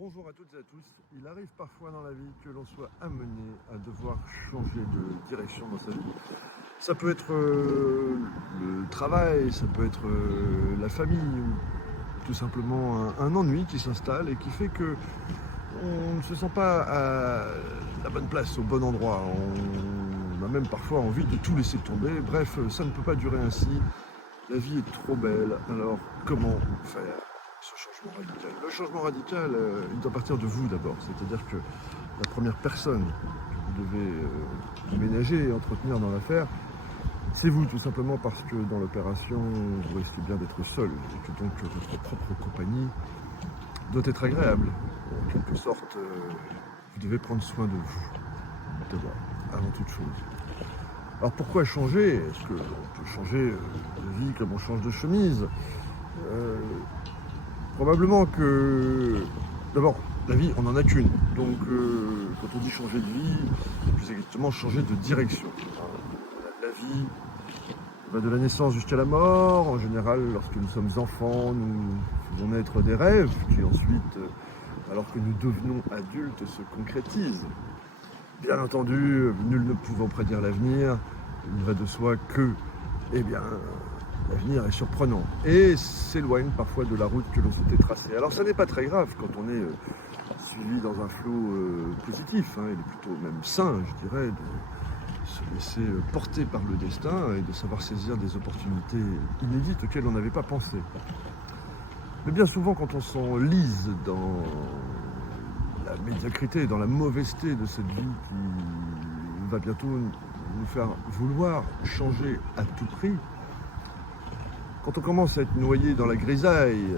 Bonjour à toutes et à tous. Il arrive parfois dans la vie que l'on soit amené à devoir changer de direction dans sa vie. Ça peut être le travail, ça peut être la famille, ou tout simplement un ennui qui s'installe et qui fait que on ne se sent pas à la bonne place, au bon endroit. On a même parfois envie de tout laisser tomber. Bref, ça ne peut pas durer ainsi. La vie est trop belle, alors comment faire ce changement radical? Le changement radical, il doit partir de vous d'abord. C'est-à-dire que la première personne que vous devez ménager et entretenir dans l'affaire, c'est vous, tout simplement parce que dans l'opération, vous risquez bien d'être seul et que donc votre propre compagnie doit être agréable. En quelque sorte, vous devez prendre soin de vous, d'abord, avant toute chose. Alors pourquoi changer? Est-ce qu'on peut changer de vie comme on change de chemise? Probablement que, d'abord, la vie, on n'en a qu'une. Donc, quand on dit changer de vie, plus exactement changer de direction. La vie va de la naissance jusqu'à la mort. En général, lorsque nous sommes enfants, nous faisons naître des rêves qui ensuite, alors que nous devenons adultes, se concrétisent. Bien entendu, nul ne pouvant prédire l'avenir, il va de soi que, eh bien, l'avenir est surprenant et s'éloigne parfois de la route que l'on s'était tracée. Alors ça n'est pas très grave quand on est suivi dans un flot positif, hein. Il est plutôt même sain, je dirais, de se laisser porter par le destin et de savoir saisir des opportunités inédites auxquelles on n'avait pas pensé. Mais bien souvent, quand on s'enlise dans la médiocrité, dans la mauvaiseté de cette vie qui va bientôt nous faire vouloir changer à tout prix, quand on commence à être noyé dans la grisaille,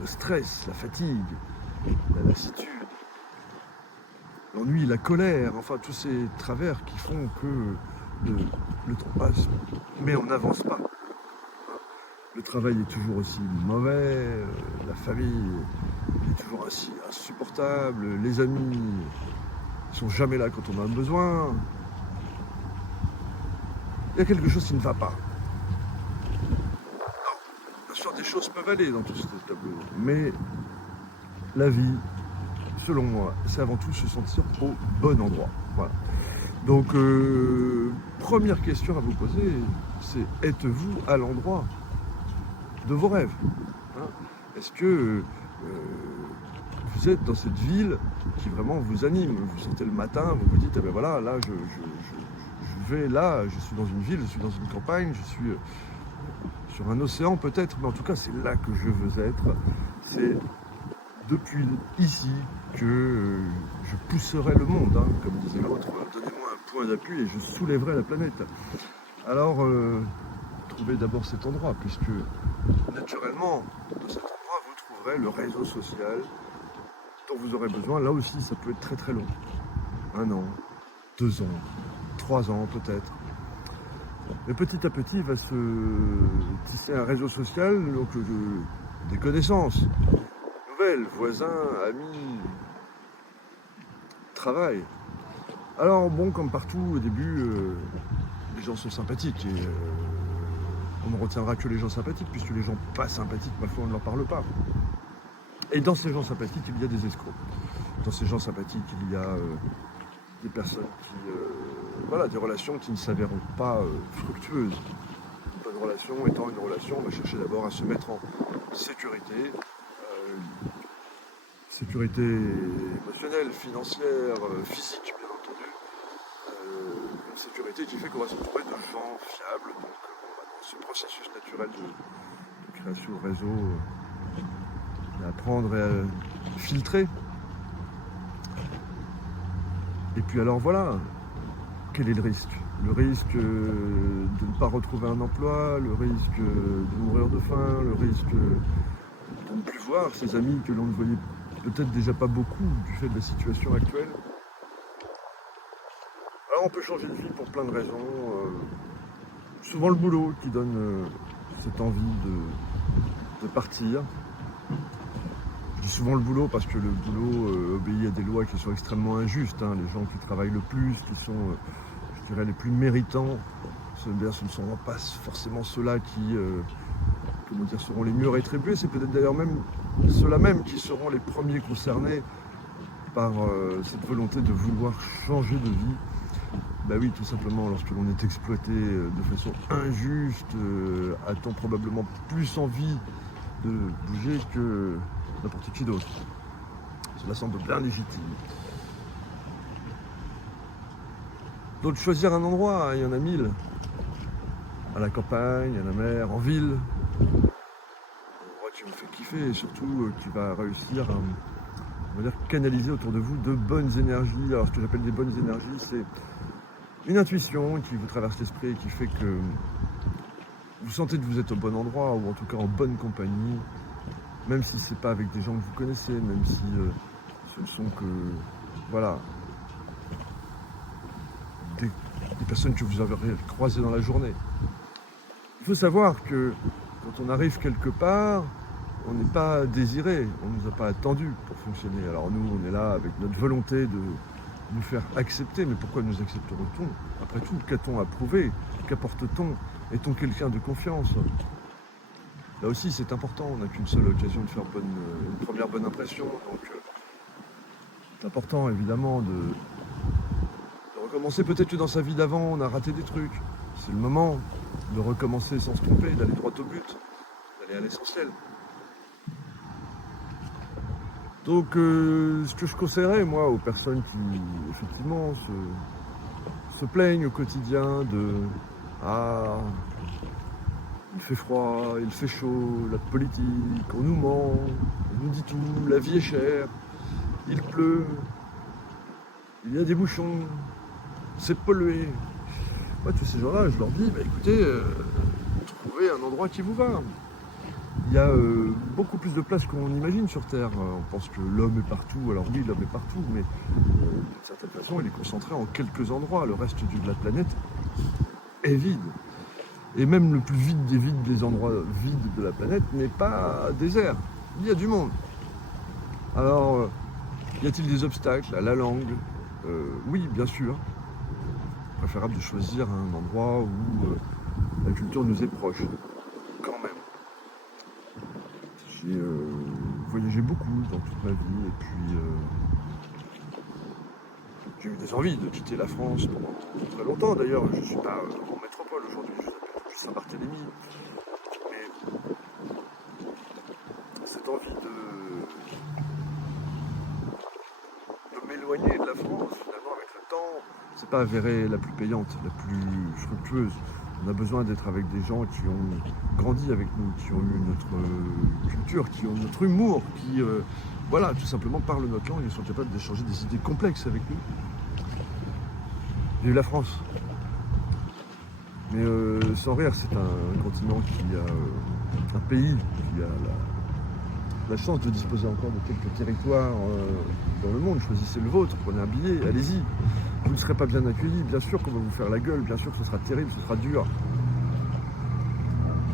le stress, la fatigue, la lassitude, l'ennui, la colère, enfin tous ces travers qui font que le temps passe, mais on n'avance pas. Le travail est toujours aussi mauvais, la famille est toujours aussi insupportable, les amis ne sont jamais là quand on en a besoin. Il y a quelque chose qui ne va pas. Bien sûr, des choses peuvent aller dans tout ce tableau, mais la vie, selon moi, c'est avant tout se sentir au bon endroit. Voilà. Donc, première question à vous poser, c'est êtes-vous à l'endroit de vos rêves, hein? Est-ce que vous êtes dans cette ville qui vraiment vous anime? Vous sortez le matin, vous vous dites, eh ben voilà, là, je vais là, je suis dans une ville, je suis dans une campagne, je suis sur un océan peut-être, mais en tout cas, c'est là que je veux être. C'est depuis ici que je pousserai le monde, hein, comme disait l'autre, donnez-moi un point d'appui et je soulèverai la planète. Alors, trouvez d'abord cet endroit, puisque naturellement, dans cet endroit, vous trouverez le réseau social dont vous aurez besoin. Là aussi, ça peut être très très long. 1 an, 2 ans, 3 ans peut-être. Mais petit à petit, il va se tisser un réseau social, donc des connaissances nouvelles, voisins, amis, travail. Alors bon, comme partout, au début, les gens sont sympathiques et on ne retiendra que les gens sympathiques, puisque les gens pas sympathiques, parfois on ne leur parle pas. Et dans ces gens sympathiques, il y a des escrocs. Dans ces gens sympathiques, il y a des personnes qui... voilà, des relations qui ne s'avèrent pas fructueuses. Une bonne relation étant une relation, on va chercher d'abord à se mettre en sécurité. Sécurité émotionnelle, financière, physique, bien entendu. Une sécurité qui fait qu'on va se retrouver de gens fiables. Donc, dans ce processus naturel de création de réseau, à apprendre et à filtrer. Et puis alors voilà, quel est le risque? Le risque de ne pas retrouver un emploi, le risque de mourir de faim, le risque de ne plus voir ses amis que l'on ne voyait peut-être déjà pas beaucoup du fait de la situation actuelle. Alors on peut changer de vie pour plein de raisons. Souvent le boulot qui donne cette envie de partir. Je dis souvent le boulot parce que le boulot obéit à des lois qui sont extrêmement injustes, hein. Les gens qui travaillent le plus, qui sont, je dirais, les plus méritants, ce ne sont pas forcément ceux-là qui comment dire, seront les mieux rétribués. C'est peut-être d'ailleurs même ceux-là même qui seront les premiers concernés par cette volonté de vouloir changer de vie. Bah oui, tout simplement, lorsque l'on est exploité de façon injuste, a-t-on probablement plus envie de bouger que n'importe qui d'autre. Cela semble bien légitime. Donc choisir un endroit, il y en a 1000. À la campagne, à la mer, en ville. Un endroit qui vous fait kiffer et surtout qui va réussir à, on va dire, canaliser autour de vous de bonnes énergies. Alors ce que j'appelle des bonnes énergies, c'est une intuition qui vous traverse l'esprit et qui fait que vous sentez que vous êtes au bon endroit ou en tout cas en bonne compagnie, même si c'est pas avec des gens que vous connaissez, même si ce ne sont que, voilà, des personnes que vous avez croisées dans la journée. Il faut savoir que quand on arrive quelque part, on n'est pas désiré, on ne nous a pas attendu pour fonctionner. Alors nous, on est là avec notre volonté de nous faire accepter, mais pourquoi nous accepterons-on? Après tout, qu'a-t-on à prouver? Qu'apporte-t-on? Est-on quelqu'un de confiance? Là aussi, c'est important, on n'a qu'une seule occasion de faire une première bonne impression, donc c'est important évidemment de recommencer. Peut-être que dans sa vie d'avant, on a raté des trucs. C'est le moment de recommencer sans se tromper, d'aller droit au but, d'aller à l'essentiel. Donc, ce que je conseillerais, moi, aux personnes qui, effectivement, se plaignent au quotidien de « Ah, il fait froid, il fait chaud, la politique, on nous ment, on nous dit tout, la vie est chère, il pleut, il y a des bouchons, c'est pollué. » Moi, tous ces gens-là, je leur dis, bah, écoutez, trouvez un endroit qui vous va. Il y a beaucoup plus de place qu'on imagine sur Terre. On pense que l'homme est partout. Alors oui, l'homme est partout, mais d'une certaine façon, il est concentré en quelques endroits. Le reste de la planète est vide. Et même le plus vide des vides, des endroits vides de la planète, n'est pas désert. Il y a du monde. Alors, y a-t-il des obstacles à la langue? Oui, bien sûr. Préférable de choisir un endroit où la culture nous est proche, quand même. J'ai voyagé beaucoup dans toute ma vie et puis j'ai eu des envies de quitter la France pendant très longtemps. D'ailleurs, je ne suis pas en métropole aujourd'hui, je s'appelle depuis Saint-Barthélemy. Mais cette envie de m'éloigner de la France, finalement, avec le temps, c'est pas avéré la plus payante, la plus fructueuse. On a besoin d'être avec des gens qui ont grandi avec nous, qui ont eu notre culture, qui ont notre humour, qui, voilà, tout simplement parlent notre langue et sont capables d'échanger des idées complexes avec nous. J'ai eu la France. Mais sans rire, c'est un continent qui a un pays qui a la chance de disposer encore de quelques territoires dans le monde. Choisissez le vôtre, prenez un billet, allez-y. Vous ne serez pas bien accueillis, bien sûr qu'on va vous faire la gueule, bien sûr que ce sera terrible, ce sera dur.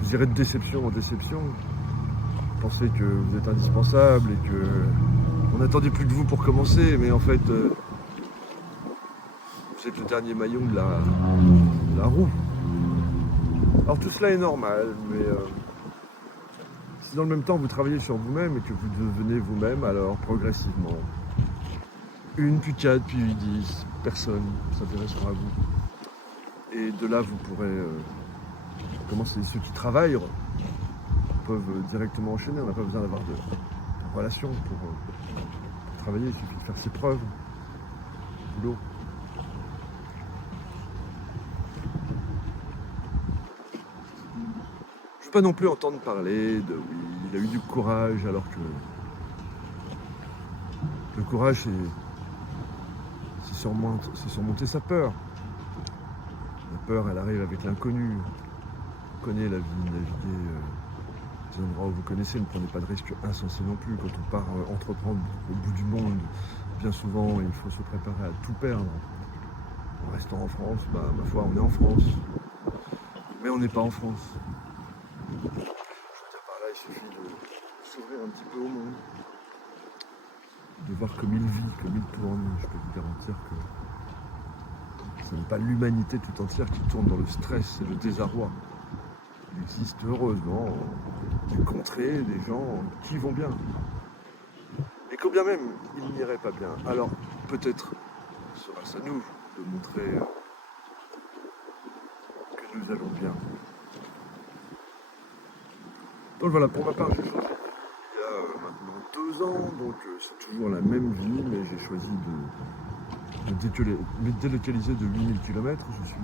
Vous irez de déception en déception. Pensez que vous êtes indispensable et que on n'attendait plus de vous pour commencer, mais en fait, vous êtes le dernier maillon de la roue. Alors tout cela est normal, mais si dans le même temps vous travaillez sur vous-même et que vous devenez vous-même, alors progressivement, 1, puis 4, puis 10 personnes s'intéresseront à vous. Et de là, vous pourrez commencer. Ceux qui travaillent peuvent directement enchaîner. On n'a pas besoin d'avoir de relations pour travailler. Il suffit de faire ses preuves. Boulot. Je ne veux pas non plus entendre parler de oui, il a eu du courage, alors que le courage, c'est surmonter sa peur. La peur, elle arrive avec l'inconnu. Vous connaissez la vie, naviguer des endroits où vous connaissez, ne prenez pas de risques insensés non plus. Quand on part entreprendre au bout du monde, bien souvent, il faut se préparer à tout perdre. En restant en France, bah, ma foi, on est en France. Mais on n'est pas en France. Je veux dire par là, il suffit de s'ouvrir un petit peu au monde. De voir comme il vit, comme il tourne. Je peux vous garantir que ce n'est pas l'humanité tout entière qui tourne dans le stress et le désarroi. Il existe heureusement des contrées, des gens qui vont bien. Et quand bien même ils n'iraient pas bien, alors peut-être sera-ce à nous de montrer que nous allons bien. Donc voilà, pour ma part, j'ai changé il y a maintenant 2 ans, donc c'est toujours la même vie, mais j'ai choisi de délocaliser de 8000 km. Je suis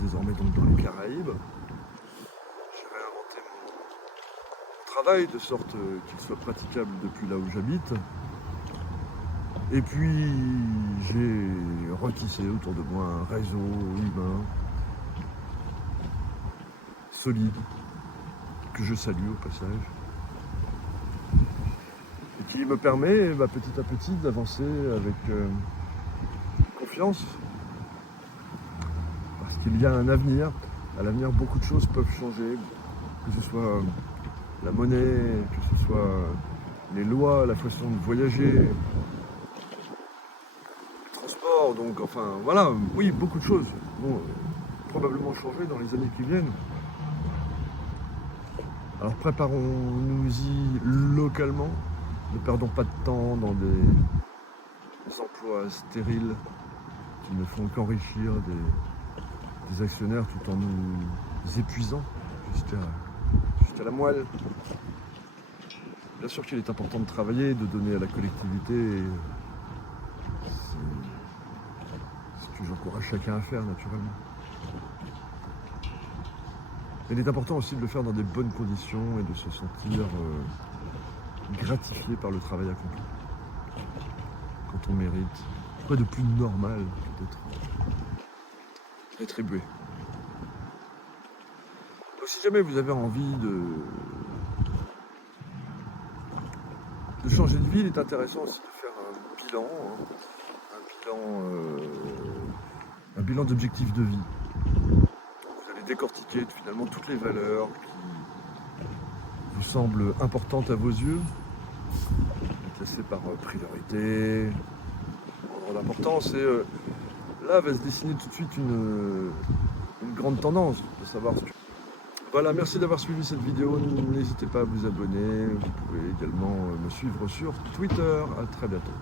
désormais donc dans les Caraïbes. J'ai réinventé mon travail de sorte qu'il soit praticable depuis là où j'habite. Et puis j'ai retissé autour de moi un réseau humain solide, que je salue au passage, et qui me permet petit à petit d'avancer avec confiance, parce qu'il y a un avenir. À l'avenir, beaucoup de choses peuvent changer, que ce soit la monnaie, que ce soit les lois, la façon de voyager, les transports, donc enfin voilà, oui, beaucoup de choses vont probablement changer dans les années qui viennent. Alors préparons-nous-y localement, ne perdons pas de temps dans des emplois stériles qui ne font qu'enrichir des actionnaires tout en nous épuisant jusqu'à la moelle. Bien sûr qu'il est important de travailler, de donner à la collectivité, c'est ce que j'encourage chacun à faire naturellement. Il est important aussi de le faire dans des bonnes conditions et de se sentir gratifié par le travail accompli. Quand on mérite, quoi de plus normal que d'être rétribué. Donc si jamais vous avez envie de changer de vie, il est intéressant aussi de faire un bilan d'objectifs de vie. Vous allez décortiquer finalement toutes les valeurs qui vous semblent importantes à vos yeux, classées par priorité, ordre d'importance, et là va se dessiner tout de suite une grande tendance de savoir ce que... Voilà, merci d'avoir suivi cette vidéo, n'hésitez pas à vous abonner, vous pouvez également me suivre sur Twitter, à très bientôt.